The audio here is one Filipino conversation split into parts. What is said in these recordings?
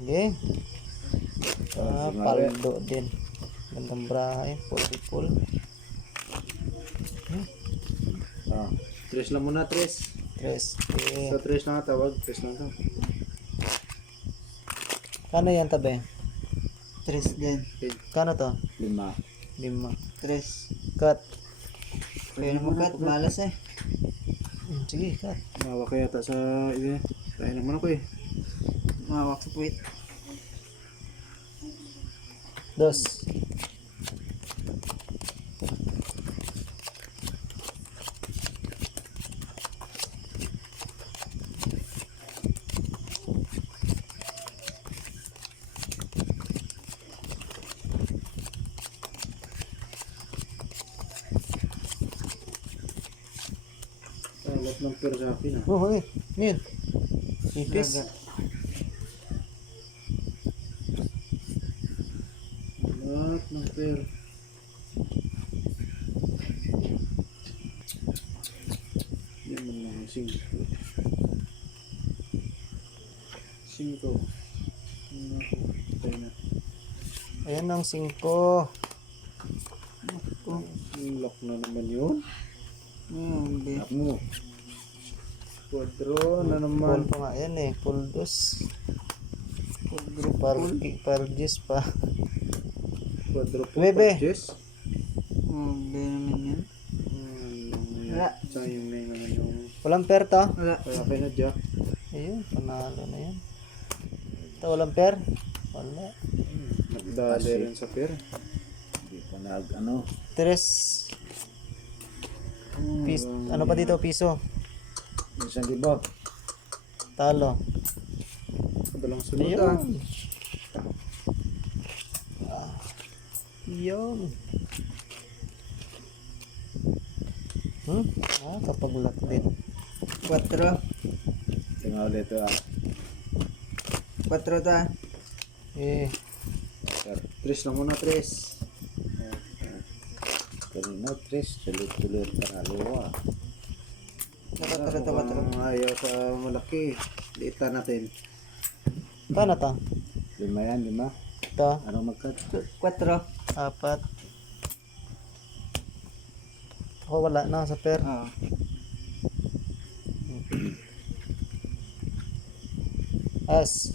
Sige. Paldo din. Gandang brahay. Full. Tres lang muna, tres. Tres. Okay. Sa tres lang tawag, tres lang to. Kano yan tabi? Tres din. Okay. Kano to? 5. 5. Tres. Cut. Kaya naman kat, malas eh. Sige, cut. Mawa kaya ta sa ini. Tayo naman ako eh. Mawak sa puwit. Dos. Talat ng per sa akin ah. Oh, okay. Yan. Ipis. Talat ng per. Yan man lang, 5. 5. Tayo na. Ayan ang 5. Lock na naman yun. Hindi. Lock mo. Quadro na Full naman. pa nga yan eh. Full dos. Quadro. Pargis pa. Quadro po. Bebe. Purchase. Hindi naman yan. Wala. Sayang na yun naman yung... Walang per to? Wala. Kaya kayo na Jack. Ayun, panalo na yan. Ito, walang per? Wala. Nagdali rin sa per. Hindi pa ano. Tres. Ano pa dito? Piso. 1,000. Talo. Kadalang sunod ah. Ayun. Yun. Kapag lock din. Quatro. Tingnan ulit ito ah. Quatro ta. Eh, Tres lang muna, tres. Kanina 3. Tuloy-tuloy panalo ah. Quatro. Ayaw sa malaki. Liitan natin. paano to? 5 yan, 5. Ito, Anong magkat? Quatro. 4. Ako wala na sa per. Oo. As.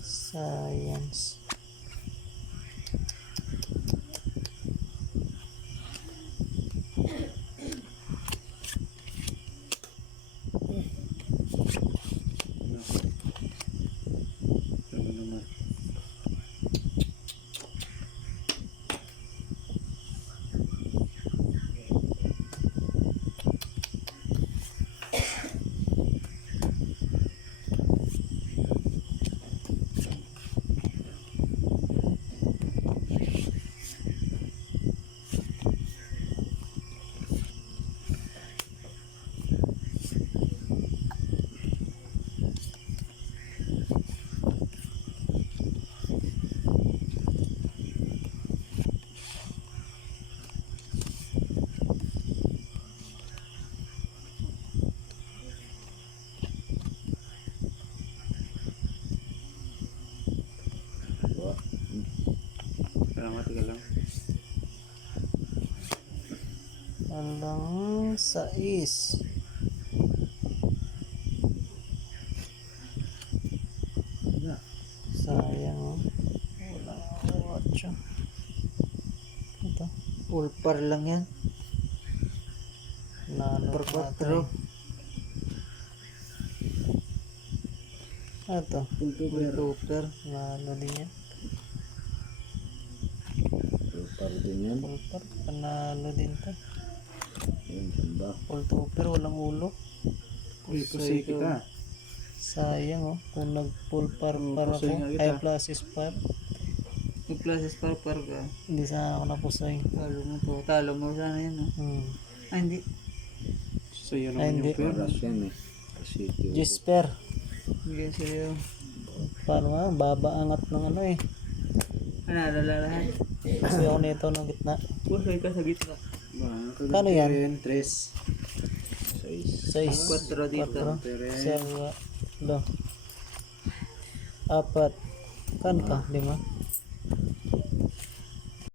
Science. Ano naman. Tiga lang. Alang 6. Sayang oh. Walang 8. Ito. Pulpar lang yan. Nalo Per natin. quatro. Ano to? Full tuber. Super. Nalo din yan. Super din yan. Pulpar, panalo din to. Yun, ganda. Full tupper, walang ulo. Uy, pusay kita. Sayang oh, kung nag-pulpar para pusay ko, nga kita. high classes par, Yung classes par ka. hindi sana ako napusay. Talo mo to. Talo mo sana yan. No? Ah, hindi. Sa'yo Ay, naman hindi. yung per. Paras yan eh. Kasi ito. Jesper, Hindi sa'yo. paano nga, baba angat ng ano eh. Naalala lahat. Kasi ako nito ng gitna. Pusay ka sa gitna. Paano yan? 3. 6, 4 dito. 4, 7, 4, 4, 5, 5,